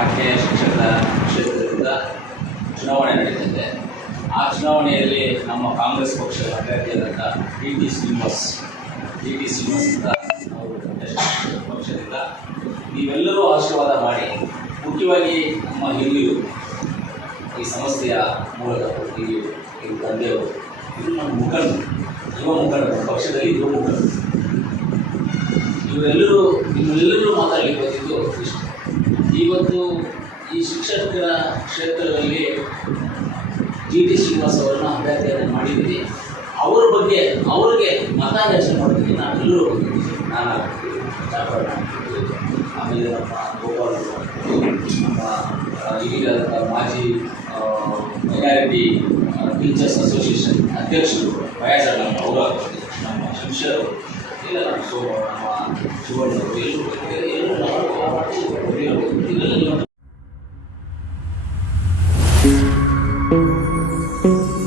ಆಕೆ ಶಿಕ್ಷಕರ ಕ್ಷೇತ್ರದಿಂದ ಚುನಾವಣೆ ನಡೀತಿದೆ ಆ ಚುನಾವಣೆಯಲ್ಲಿ ನಮ್ಮ ಕಾಂಗ್ರೆಸ್ ಪಕ್ಷದ ಅಭ್ಯರ್ಥಿಯಾದಂಥ D T Srinivas D T Srinivas ಅಂತ ಅವರು ಪಕ್ಷದಿಂದ ನೀವೆಲ್ಲರೂ ಆಶೀರ್ವಾದ ಮಾಡಿ, ಮುಖ್ಯವಾಗಿ ನಮ್ಮ ಹಿರಿಯರು, ಈ ಸಂಸ್ಥೆಯ ಮೂಲಕ ಹಿರಿಯರು ಈ ತಂದೆಯವರು ಇದು ನಮ್ಮ ಮುಖಂಡರು, ಯುವ ಮುಖಂಡರು ಪಕ್ಷದಲ್ಲಿ ಯುವ ಮುಖಂಡರು. ಇವರೆಲ್ಲರೂ, ನಿಮ್ಮೆಲ್ಲರೂ ಮಾತಾಡಲಿಕ್ಕೆ ಬಂದಿದ್ದು ಇಷ್ಟು. ಇವತ್ತು ಈ ಶಿಕ್ಷಕರ ಕ್ಷೇತ್ರದಲ್ಲಿ ಜಿ ಟಿ ಶ್ರೀನಿವಾಸ್ ಅವರನ್ನ ಅಭ್ಯರ್ಥಿಯನ್ನು ಮಾಡಿದ್ದೀನಿ ಅವ್ರ ಬಗ್ಗೆ, ಅವ್ರಿಗೆ ಮತಯಾಚನೆ ಮಾಡೋದಕ್ಕೆ ನಾವೆಲ್ಲರೂ ನಾನು ಆಮೇಲೆ ನಮ್ಮ ಗೋಪಾಲ್ ನಮ್ಮ ಈಗ ಮಾಜಿ ಮೈನಾರಿಟಿ ಟೀಚರ್ಸ್ ಅಸೋಸಿಯೇಷನ್ ಅಧ್ಯಕ್ಷರು ಬಯಾಜಣ್ಣ ಅವರು ನಮ್ಮ ಶಿಕ್ಷಕರು ಇಲ್ಲ ನಮ್ಮ ನಮ್ಮ ಶಿವಣ್ಣವರು ಎಲ್ಲರೂ ಹಿರಿಯರು. ಇದೆಲ್ಲ